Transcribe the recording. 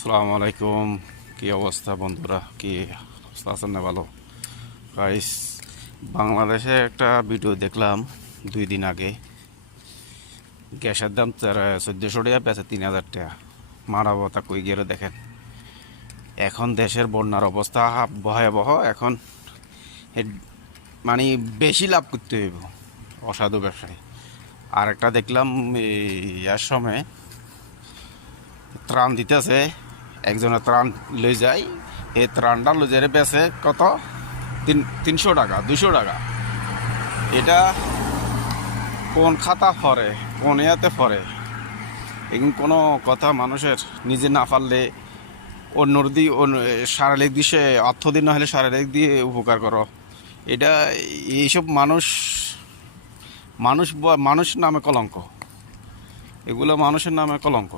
আসসালামু আলাইকুম। কি অবস্থা বন্ধুরা? কি অবস্থা আছেন না? ভালো গাইস। বাংলাদেশে একটা ভিডিও দেখলাম 2 দিন আগে। গ্যাসের দাম 1400 টাকা, বেচে 3000 টাকা। মানবতা কই গেল দেখেন। এখন দেশের বন্যার অবস্থা ভয়াবহ। এখন মানে বেশি লাভ করতে হইব অসাধু ব্যবসায়ী। আর একটা দেখলাম ইয়ার সময় ত্রাণ দিতেছে, একজনের ত্রাণ লই যায়, এই ত্রাণটা লুজেরে বেচে কত? 300 টাকা, 200 টাকা। এটা কোন খাতা ফরে, কোন ইয়াতে ফরে? এগুলো কোনো কথা মানুষের নিজে না পারলে অন্যর দিয়ে শারীরিক দিশে অর্থ দিন না হলে শারীরিক দিয়ে উপকার করো। এটা এইসব মানুষ মানুষ মানুষ নামে কলঙ্ক। এগুলো মানুষের নামে কলঙ্ক।